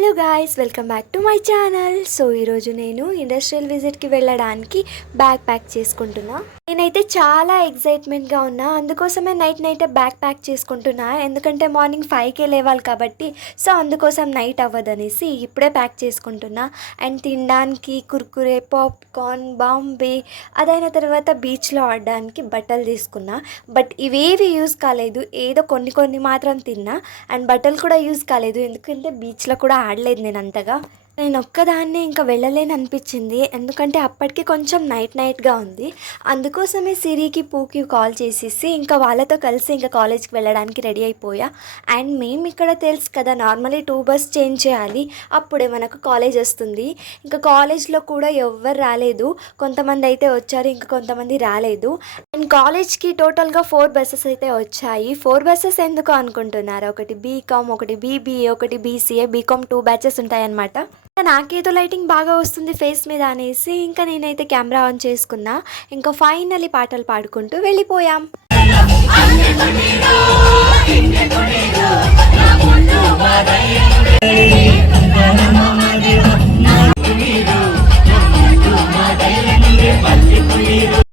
Hello guys, welcome back to my channel. So ఈరోజు నేను industrial విజిట్కి వెళ్ళడానికి బ్యాగ్ ప్యాక్ చేసుకుంటున్నా. నేనైతే చాలా ఎక్సైట్మెంట్గా ఉన్నా. అందుకోసమే నైటే బ్యాగ్ ప్యాక్ చేసుకుంటున్నా. ఎందుకంటే మార్నింగ్ 5కే లేవాలి కాబట్టి. సో అందుకోసం నైట్ అవ్వదనేసి ఇప్పుడే ప్యాక్ చేసుకుంటున్నా. అండ్ తినడానికి కుర్కురే, పాప్కార్న్, బాంబే, అదైన తర్వాత బీచ్లో ఆడడానికి బట్టలు తీసుకున్నా. బట్ ఇవేవి యూజ్ కాలేదు, ఏదో కొన్ని మాత్రం తిన్నా. అండ్ బట్టలు కూడా యూజ్ కాలేదు, ఎందుకంటే బీచ్లో కూడా ఆడలేదు నేను అంతగా. నేను ఒక్కదాన్నే ఇంకా వెళ్ళలేని అనిపించింది, ఎందుకంటే అప్పటికి కొంచెం నైట్గా ఉంది. అందుకోసమే సిరికి, పూకి కాల్ చేసేసి ఇంకా వాళ్ళతో కలిసి ఇంకా కాలేజ్కి వెళ్ళడానికి రెడీ అయిపోయా. అండ్ మేము ఇక్కడ తెలుసు కదా, నార్మలీ 2 బస్ చేంజ్ చేయాలి, అప్పుడే మనకు కాలేజ్ వస్తుంది. ఇంకా కాలేజ్లో కూడా ఎవ్వరు రాలేదు, కొంతమంది అయితే వచ్చారు, ఇంకా కొంతమంది రాలేదు. అండ్ కాలేజ్కి టోటల్గా 4 బస్సెస్ అయితే వచ్చాయి. 4 బస్సెస్ ఎందుకు అనుకుంటున్నారు, ఒకటి బీకామ్, ఒకటి బీబీఏ, ఒకటి బీసీఏ. బీకామ్ 2 బ్యాచెస్ ఉంటాయన్నమాట. నాకేదో లైటింగ్ బాగా వస్తుంది ఫేస్ మీద అనేసి ఇంకా నేనైతే కెమెరా ఆన్ చేసుకున్నా. ఇంకా ఫైనల్లీ పాటలు పాడుకుంటూ వెళ్ళిపోయాం.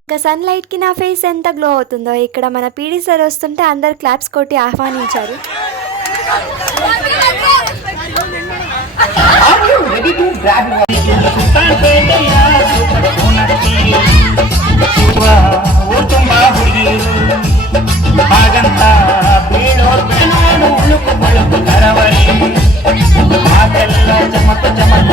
ఇంకా సన్లైట్కి నా ఫేస్ ఎంత గ్లో అవుతుందో. ఇక్కడ మన పీడీ సార్ వస్తుంటే అందరు క్లాప్స్ కొట్టి ఆహ్వానించారు. Are you ready to grab your ಹಾಗಂತ ಬೀಳೋರ್ ಬೆನಾಡು ಉಳುಕು ಬಳುಕು ಕರವರಿ ಮಾತೆಲ್ಲ ಚಮಕ ಚಮಕ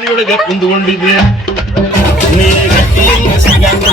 ದಾರಿಯೊಳಗೆ ಕುಂದುಕೊಂಡಿದ್ದೆ ನೀ ಗಟ್ಟಿಯನ್ನು ಸಿಗಂದು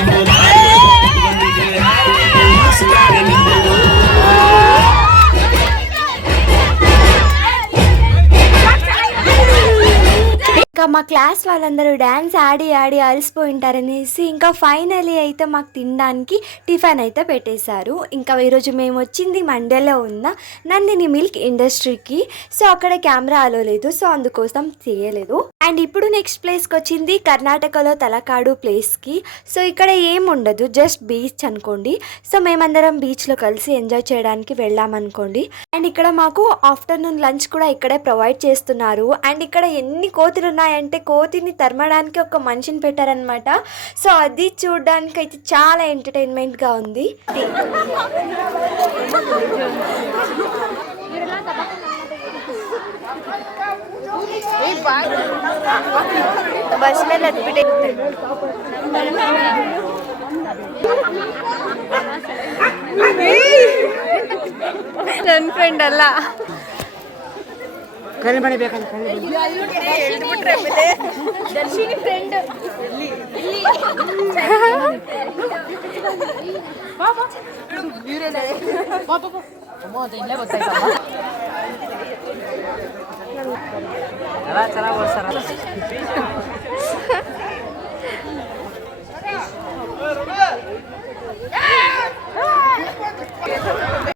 ఇంకా మా క్లాస్ వాళ్ళందరూ డ్యాన్స్ ఆడి ఆడి అలసిపోయింటారనేసి ఇంకా ఫైనలీ అయితే మాకు తినడానికి టిఫిన్ అయితే పెట్టేశారు. ఇంకా ఈరోజు మేము వచ్చింది మండేలో ఉన్న నందిని మిల్క్ ఇండస్ట్రీకి. సో అక్కడ కెమెరా అలో లేదు, సో అందుకోసం చేయలేదు. అండ్ ఇప్పుడు నెక్స్ట్ ప్లేస్కి వచ్చింది కర్ణాటకలో తలకాడు ప్లేస్కి. సో ఇక్కడ ఏం ఉండదు, జస్ట్ బీచ్ అనుకోండి. సో మేమందరం బీచ్లో కలిసి ఎంజాయ్ చేయడానికి వెళ్ళామనుకోండి. అండ్ ఇక్కడ మాకు ఆఫ్టర్నూన్ లంచ్ కూడా ఇక్కడే ప్రొవైడ్ చేస్తున్నారు. అండ్ ఇక్కడ ఎన్ని కోతులు ఉన్నాయంటే కోతిని తరమడానికి ఒక మనిషిని పెట్టారనమాట. సో అది చూడడానికి అయితే చాలా ఎంటర్టైన్మెంట్గా ఉంది. బస్ మీద ನನ್ನ ಫ್ರೆಂಡ್ ಅಲ್ಲ ಕರೆ ಮಾಡಬೇಕಲ್ಲ ದರ್ಶಿನಿ ಫ್ರೆಂಡ್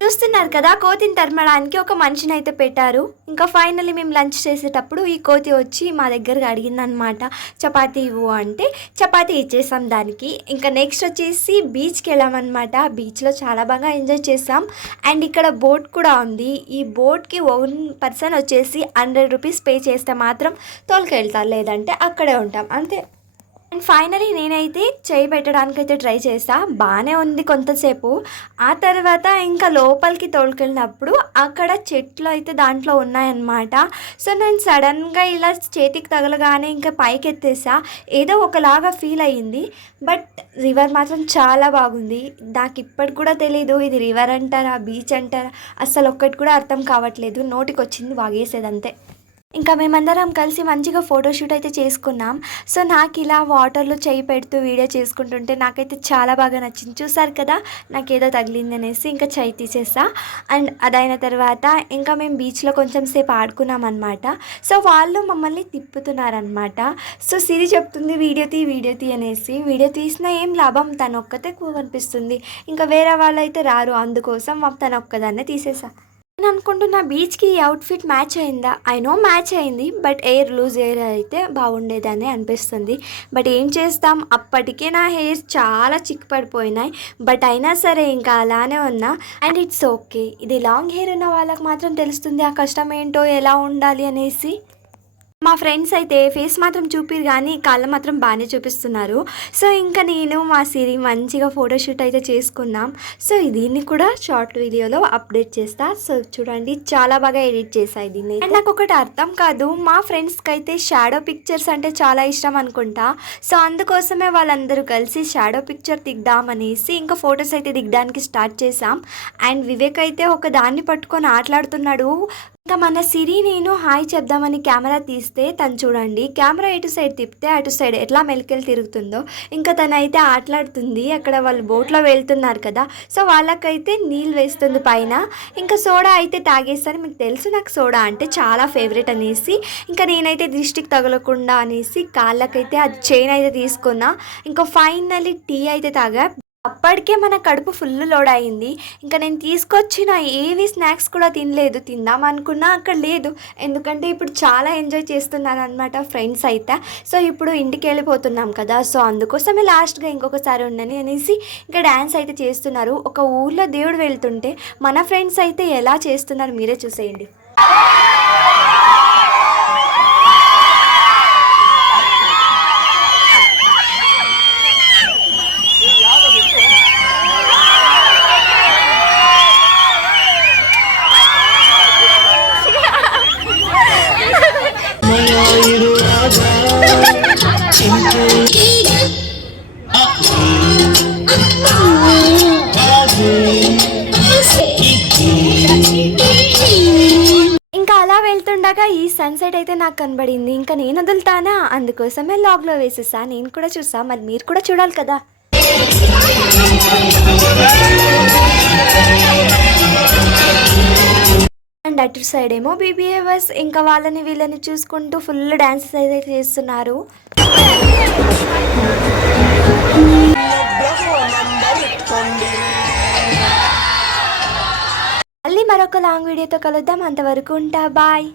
చూస్తున్నారు కదా, కోతిని తరమడానికి ఒక మనిషిని అయితే పెట్టారు. ఇంకా ఫైనల్లీ మేము లంచ్ చేసేటప్పుడు ఈ కోతి వచ్చి మా దగ్గరకు అడిగిందనమాట, చపాతీ ఇవ్వు అంటే చపాతీ ఇచ్చేసాం దానికి. ఇంకా నెక్స్ట్ వచ్చేసి బీచ్కి వెళ్ళామన్నమాట. బీచ్లో చాలా బాగా ఎంజాయ్ చేసాం. అండ్ ఇక్కడ బోట్ కూడా ఉంది. ఈ బోట్కి 1 పర్సన్ వచ్చేసి 100 రూపీస్ పే చేస్తే మాత్రం తోలుకెళ్తారు, లేదంటే అక్కడే ఉంటాం అంతే. అండ్ ఫైనలీ నేనైతే చేయి పెట్టడానికి అయితే ట్రై చేసా, బాగానే ఉంది కొంతసేపు. ఆ తర్వాత ఇంకా లోపలికి తోలుకెళ్ళినప్పుడు అక్కడ చెట్లు అయితే దాంట్లో ఉన్నాయన్నమాట. సో నేను సడన్గా ఇలా చేతికి తగలగానే ఇంకా పైకి ఎత్తేసా. ఏదో ఒకలాగా ఫీల్ అయ్యింది. బట్ రివర్ మాత్రం చాలా బాగుంది. నాకు ఇప్పటికి కూడా తెలీదు ఇది రివర్ అంటారా బీచ్ అంటారా, అస్సలు ఒక్కటి కూడా అర్థం కావట్లేదు. నోటికి వచ్చింది వాగేసేదంతే. ఇంకా మేమందరం కలిసి మంచిగా ఫోటోషూట్ అయితే చేసుకున్నాం. సో నాకు ఇలా వాటర్లో చేయి పెడుతూ వీడియో చేసుకుంటుంటే నాకైతే చాలా బాగా నచ్చింది. చూసారు కదా, నాకేదో తగిలింది అనేసి ఇంకా చేయి తీసేసా. అండ్ అదైన తర్వాత ఇంకా మేము బీచ్లో కొంచెం సేపు ఆడుకున్నాం అనమాట. సో వాళ్ళు మమ్మల్ని తిప్పుతున్నారనమాట. సో సిరి చెప్తుంది వీడియో తీ అనేసి. వీడియో తీసినా ఏం లాభం, తను ఒక్కతే కనిపిస్తుంది, ఇంకా వేరే వాళ్ళు అయితే రారు. అందుకోసం తను ఒక్కదాన్నే తీసేసా. నేను అనుకుంటున్నా బీచ్కి ఈ అవుట్ఫిట్ మ్యాచ్ అయిందా, ఐ నో మ్యాచ్ అయింది, బట్ లూజ్ ఎయిర్ అయితే బాగుండేదని అనిపిస్తుంది. బట్ ఏం చేస్తాం, అప్పటికే నా హెయిర్ చాలా చిక్కు పడిపోయినాయి. బట్ అయినా సరే ఇంకా అలానే ఉన్నా. And it's okay. ఇది లాంగ్ హెయిర్ ఉన్న వాళ్ళకి మాత్రం తెలుస్తుంది ఆ కష్టం ఏంటో, ఎలా ఉండాలి అనేసి. మా ఫ్రెండ్స్ అయితే ఫేస్ మాత్రం చూపిరు కానీ కాళ్ళ మాత్రం బాగానే చూపిస్తున్నారు. సో ఇంకా నేను మా సిరి మంచిగా ఫోటోషూట్ అయితే చేసుకున్నాం. సో దీన్ని కూడా షార్ట్ వీడియోలో అప్డేట్ చేస్తా. సో చూడండి, చాలా బాగా ఎడిట్ చేశాయి దీన్ని. అండ్ నాకు ఒకటి అర్థం కాదు, మా ఫ్రెండ్స్కి అయితే షాడో పిక్చర్స్ అంటే చాలా ఇష్టం అనుకుంటా. సో అందుకోసమే వాళ్ళందరూ కలిసి షాడో పిక్చర్ దిద్దామనేసి ఇంకా ఫొటోస్ అయితే దిగడానికి స్టార్ట్ చేసాం. అండ్ వివేక్ అయితే ఒక దాన్ని పట్టుకొని ఆటలాడుతున్నాడు. ఇంకా మన సిరి నేను హాయ్ చెప్దామని కెమెరా తీస్తే తను చూడండి, కెమెరా ఎటు సైడ్ తిప్పితే అటు సైడ్ ఎట్లా మెలికెళ్ళి తిరుగుతుందో. ఇంకా తనైతే ఆటలాడుతుంది. అక్కడ వాళ్ళు బోట్లో వెళ్తున్నారు కదా, సో వాళ్ళకైతే నీళ్ళు వేస్తుంది పైన. ఇంకా సోడా అయితే తాగేస్తాను. మీకు తెలుసు నాకు సోడా అంటే చాలా ఫేవరెట్ అనేసి ఇంకా నేనైతే దృష్టికి తగలకుండా అనేసి కాళ్ళకైతే అది చైన్ అయితే తీసుకున్నా. ఇంకా ఫైనల్లీ టీ అయితే తాగా. అప్పటికే మన కడుపు ఫుల్ లోడ్ అయింది. ఇంకా నేను తీసుకొచ్చిన ఏవి స్నాక్స్ కూడా తినలేదు. తిందాం అనుకున్నా అక్కడ లేదు, ఎందుకంటే ఇప్పుడు చాలా ఎంజాయ్ చేస్తున్నాను అనమాట ఫ్రెండ్స్ అయితే. సో ఇప్పుడు ఇంటికి వెళ్ళిపోతున్నాం కదా, సో అందుకోసమే లాస్ట్గా ఇంకొకసారి ఉండని అనేసి ఇంకా డ్యాన్స్ అయితే చేస్తున్నారు. ఒక ఊర్లో దేవుడు వెళ్తుంటే మన ఫ్రెండ్స్ అయితే ఎలా చేస్తున్నారు మీరే చూసేయండి. ఉండగా ఈ సన్సెట్ అయితే నాకు కనబడింది. ఇంకా నేను వదులుతానా, అందుకోసమే లాగ్లో వేసేసా. నేను కూడా చూసా, మరి మీరు కూడా చూడాలి కదా. అండ్ అటు సైడ్ ఏమో బీబీఏవర్స్ ఇంకా వాళ్ళని వీళ్ళని చూసుకుంటూ ఫుల్ డాన్సెస్ అయితే చేస్తున్నారు. మళ్ళీ మరొక లాంగ్ వీడియోతో కలుద్దాం. అంతవరకు ఉంటా, బాయ్.